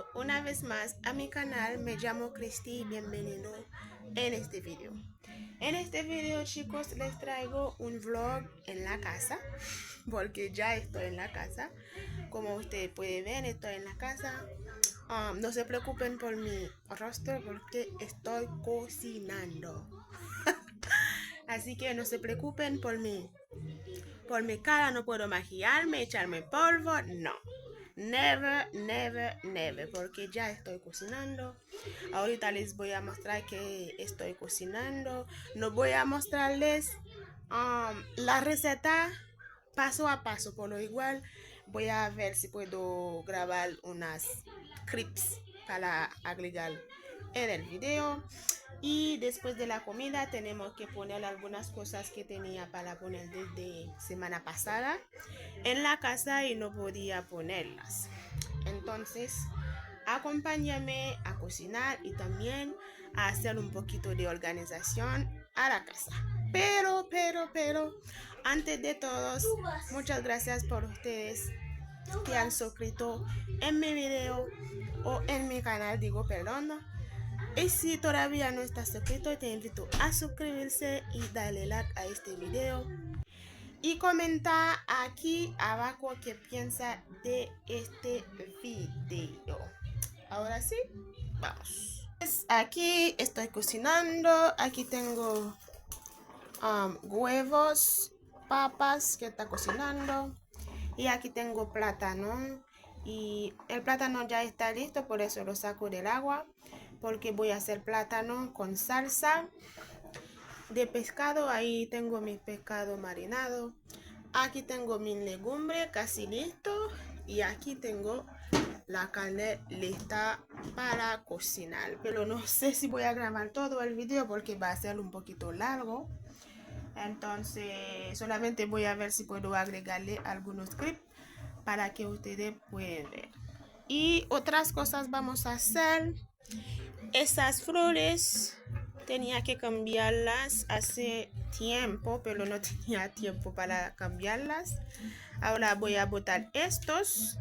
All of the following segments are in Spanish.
bienvenido una vez más a mi canal. Me llamo Cristi y bienvenido en este video. En este video, chicos, les traigo un vlog en la casa, porque ya estoy en la casa. Como ustedes pueden ver, estoy en la casa. No se preocupen por mi rostro porque estoy cocinando. Así que no se preocupen por mi cara. No puedo maquillarme, echarme polvo, no. Never, never, never, porque ya estoy cocinando. Ahorita les voy a mostrar que estoy cocinando. No voy a mostrarles la receta paso a paso. Por lo igual voy a ver si puedo grabar unas clips para agregar en el video. Y después de la comida tenemos que poner algunas cosas que tenía para poner desde semana pasada en la casa y no podía ponerlas. Entonces acompáñame a cocinar y también a hacer un poquito de organización a la casa. Pero antes de todos, muchas gracias por ustedes que han suscrito en mi video o en mi canal, perdón. Y si todavía no estás suscrito, te invito a suscribirse y darle like a este video. Y comenta aquí abajo qué piensa de este video. Ahora sí, vamos. Pues aquí estoy cocinando. Aquí tengo huevos, papas que está cocinando. Y aquí tengo plátano. Y el plátano ya está listo, por eso lo saco del agua. Porque voy a hacer plátano con salsa de pescado. Ahí tengo mi pescado marinado. Aquí tengo mi legumbre casi listo. Y aquí tengo la carne lista para cocinar. Pero no sé si voy a grabar todo el video porque va a ser un poquito largo. Entonces solamente voy a ver si puedo agregarle algunos clips para que ustedes puedan ver. Y otras cosas vamos a hacer. Esas flores tenía que cambiarlas hace tiempo, pero no tenía tiempo para cambiarlas. Ahora voy a botar estos.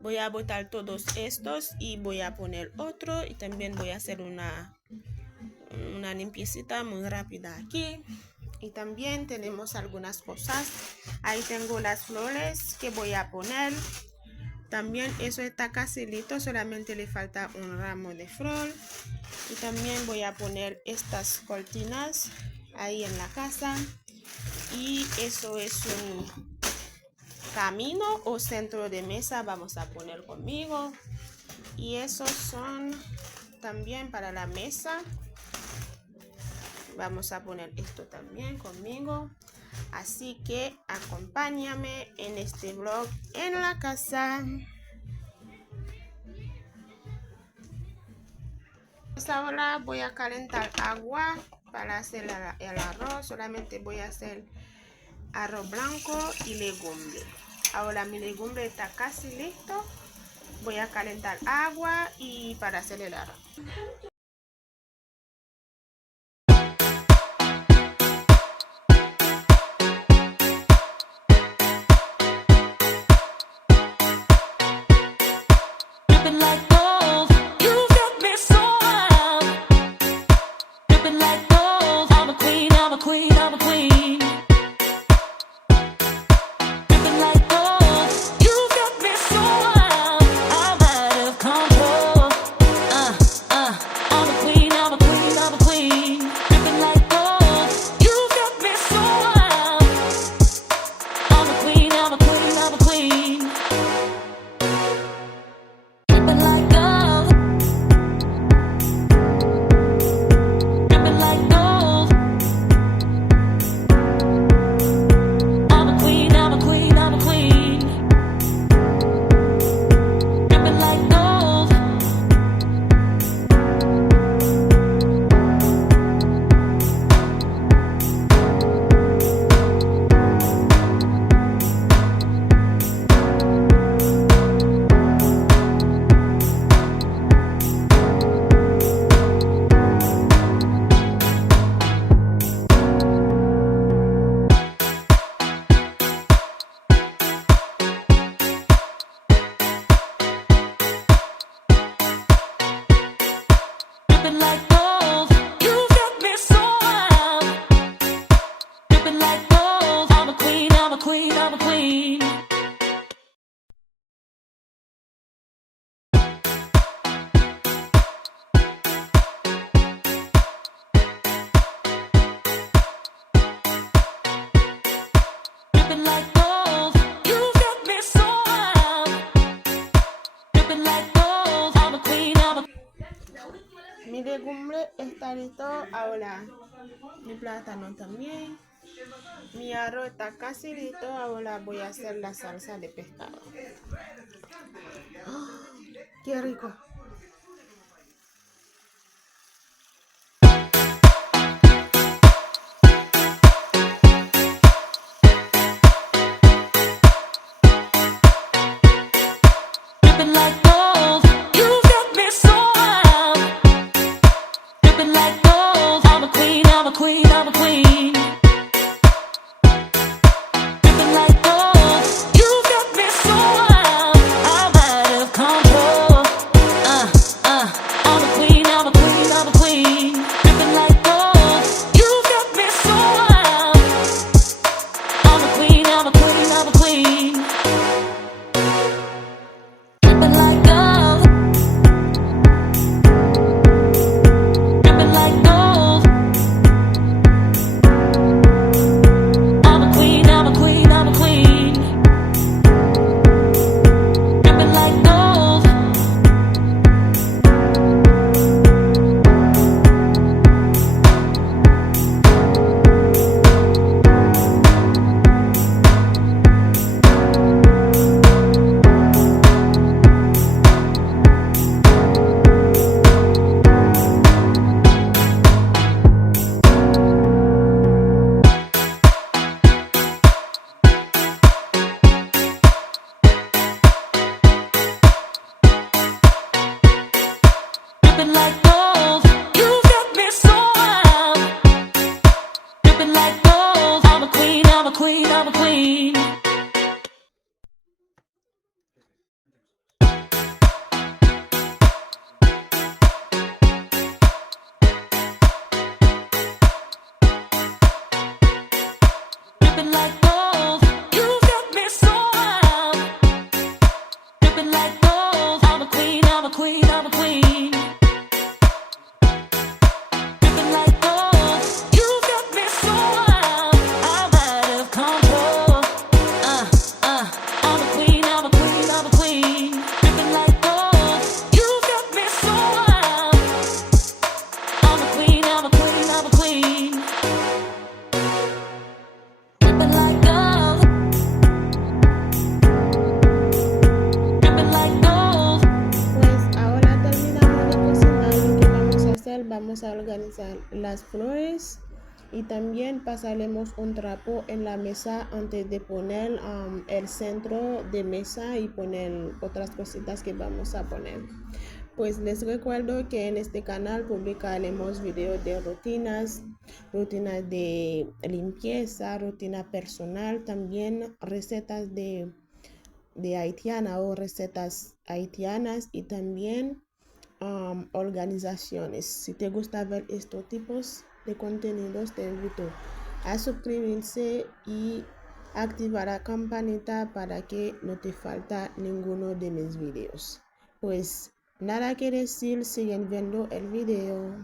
Voy a botar todos estos y voy a poner otro. Y también voy a hacer una limpiecita muy rápida aquí. Y también tenemos algunas cosas. Ahí tengo las flores que voy a poner. También eso está casi listo, solamente le falta un ramo de flor. Y también voy a poner estas cortinas ahí en la casa. Y eso es un camino o centro de mesa, vamos a poner conmigo. Y esos son también para la mesa. Vamos a poner esto también conmigo. Así que acompáñame en este vlog en la casa. Pues ahora voy a calentar agua para hacer el arroz. Solamente voy a hacer arroz blanco y legumbre. Ahora mi legumbre está casi listo. Voy a calentar agua y para hacer el arroz. Mi legumbre está listo ahora. Mi plátano también. Mi arroz está casi listo. Ahora voy a hacer la salsa de pescado. ¡Oh, qué rico! Vamos a organizar las flores y también pasaremos un trapo en la mesa antes de poner el centro de mesa y poner otras cositas que vamos a poner. Pues les recuerdo que en este canal publicaremos videos de rutinas de limpieza, rutina personal, también recetas de haitiana o recetas haitianas y también organizaciones. Si te gusta ver estos tipos de contenidos, te invito a suscribirse y activar la campanita para que no te falta ninguno de mis videos. Pues nada que decir, siguen viendo el video.